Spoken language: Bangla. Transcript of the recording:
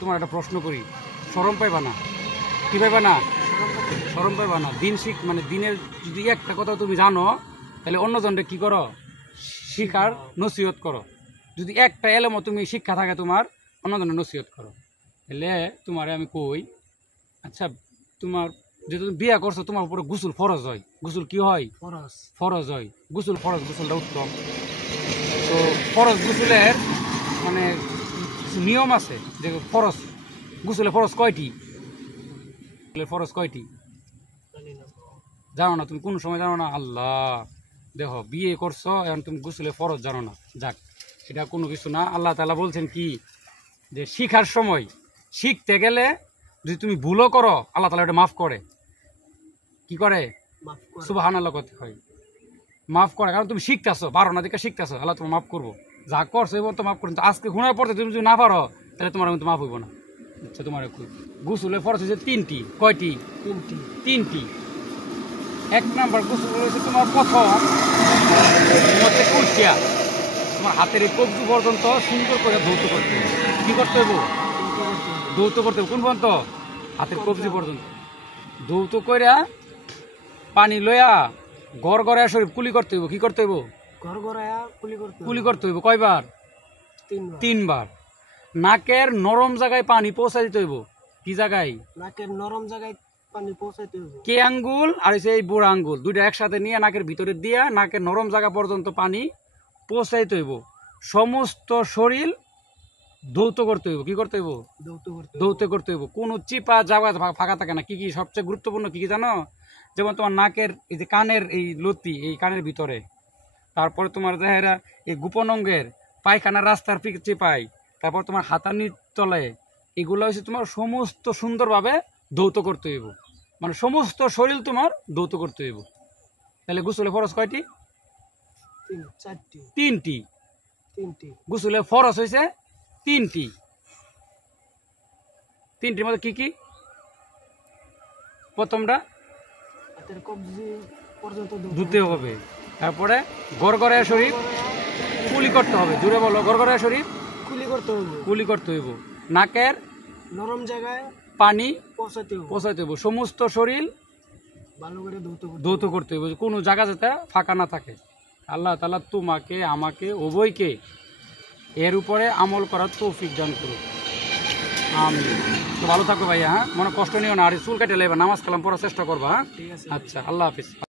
তোমার একটা প্রশ্ন করি, শরম পাইবা না? কি পাইবা না? শরম পাইবা না? দিন শিখ মানে দিনের যদি একটা কথা তুমি জানো তাহলে অন্যজনকে কি করো? শিখার নসিহত করো। যদি একটা এলেমও তুমি শিক্ষা থাকে তোমার, অন্যজনের নসিহত করো। তাহলে তোমারে আমি কই, আচ্ছা তোমার যেহেতু তুমি বিয়ে করছো, তোমার উপরে গোসল ফরজ হয়। গোসল কি হয়? ফরজ হয়। গোসল ফরজ, গোসলটা উত্তম। তো ফরজ গোসলের মানে নিয়ম আছে যে ফরজ গোসলে ফরজ কয়টি? ফরজ কয়টি জানো না? তুমি কোন সময় জানো না? আল্লাহ, দেখো বিয়ে করছো এখন তুমি গোসলে ফরজ জানো না। যাক, সেটা কোনো কিছু না। আল্লাহ তাআলা বলছেন কি, যে শিখার সময় শিখতে গেলে যদি তুমি ভুলও করো, আল্লাহ তাআলা এটা মাফ করে। কি করে? সুবহানাল্লাহ করতে হয়, মাফ করে। কারণ তুমি শিখতেছো, পারো না দিকে শিখতেছো, আল্লাহ তোমার মাফ করবো। যা করছো এবার তো মাফ করো, কিন্তু আজকে শোনার পর তুমি যদি না পারো তাহলে তোমার কিন্তু মাফ হইব না। আচ্ছা, তোমার গোসলে ফরজ হয়েছে তিনটি। কয়টি? তিনটি। এক নাম্বার গোসল হয়েছে তোমার প্রথম মধ্যে কুচিয়া, তোমার হাতের এই কবজি পর্যন্ত সুন্দর করে ধৌত করতে হবে। কি করতে হইব? ধৌত করতে হবে। কোন পর্যন্ত? হাতের কবজি পর্যন্ত ধৌত কইরা পানি লইয়া গড়গড়া শরীফ কুলি করতে হইব। কি করতে হইব? কুলি করতে হইব। কয়বার? তিনবার। নাকের নরম জায়গায় পানি পৌঁছা দিতে হইব। কি জায়গায়? নাকের নরম জায়গায় পানি পৌঁছাইতে হইব। কে আঙ্গুল আর এই বুড়া আঙ্গুল দুইটা একসাথে নিয়ে নাকের ভিতরে দিয়া নাকের নরম জায়গা পর্যন্ত পানি পৌঁছাইতে হইব। সমস্ত শরীর ধৌত করতে হইব। কি করতে হইব? ধৌত করতে হইব। কোনো চিপা জায়গা ফাঁকা থাকে না। কি কি সবচেয়ে গুরুত্বপূর্ণ কি কি জানো? যেমন তোমার নাকের এই যে কানের এই লতি, এই কানের ভিতরে, তারপরে তোমার যাহেরা এই গোপন অঙ্গের পায়খানার রাস্তার চিপাই, তারপর তোমার হাতানির তলে, এগুলো হচ্ছে তোমার সমস্ত সুন্দরভাবে ধৌত করতে হইব। মানে সমস্ত শরীর তোমার ধৌত করতে হইব। তাহলে গোসলে ফরজ কয়টি? তিনটি। গোসলে ফরজ হয়েছে তিনটি। তিনটির মধ্যে কি কি? প্রথমটা ধুতে হবে, তারপরে গড়গড়া শরীফ কুলি করতে হবে। জোরে বলো, গড়গড়া শরীফ কুলি করতে হইব। নাকের নরম জায়গায় পানি পৌঁছাইতে হইব। সমস্ত শরীর ভালো করে ধৌত করতে হইব, কোনো জায়গা যাতে ফাঁকা না থাকে। আল্লাহ তাআলা তোমাকে আমাকে উভয়কে এর উপরে আমল করার তৌফিক দান করুক। আমিন। তো ভালো থাকো ভাইয়া, হ্যাঁ, মনে কষ্ট নিও না। আর চুল কাটে লেবা, নামাজ কালাম পড়ার চেষ্টা করবা। হ্যাঁ, আচ্ছা, আল্লাহ হাফিজ।